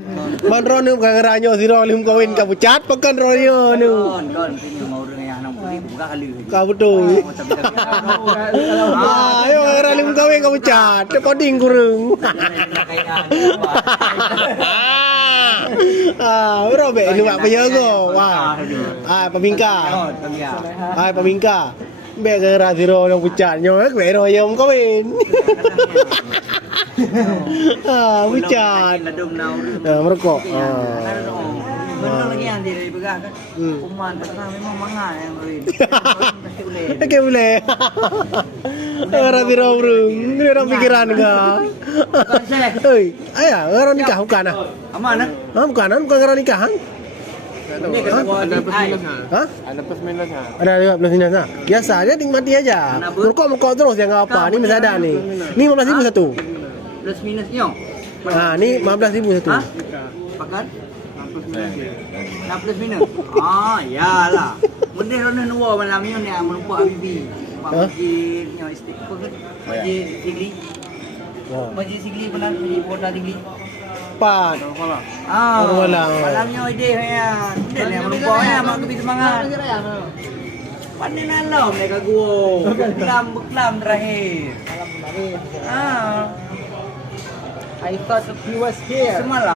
Man ron nu bukan ranyo si ron lim kawin ka pucat pakan ronyo nu. Kon pinyo mau rin yang nang puli buka kali. Ka betul. Ayo ron lim kawin ka pucat, te poding kurung. Ora be nu mak peyogo. Wah. Pemingka. Pemingka. Be gara si ron yang pucat nyo be ron yang kawin. Pucat. Merokok. Benar lagi yang dari begal kan. Kuman karena memang mangan yang kawin. Mesti boleh. Oke boleh. Orang di rumah, ini orang pikiran enggak? Hei, ayah, orang nikah bukan ah? Aman ah? Bukan orang nikahan? Hah? Ada plus minusnya. Ada plus minusnya. Biasa aja nikmati aja. Merokok terus yang apa? Ini masih ada nih. Ini 15.000 satu. Plus minusnya. Nah, ini 15.000 satu. Pakan? Nak plus minus. Iyalah. Mending rono nuwa malam ni menumpuk Habibi. Masjid yang istiqomah. Masjid Sigli. Masjid Sigli pelan di Kota Sigli. Empat. Malamnya ide ya. Dan yang menumpuknya mak lebih semangat. Pandai nalam mereka gua. Beklam terakhir. I thought he was here. Semalam.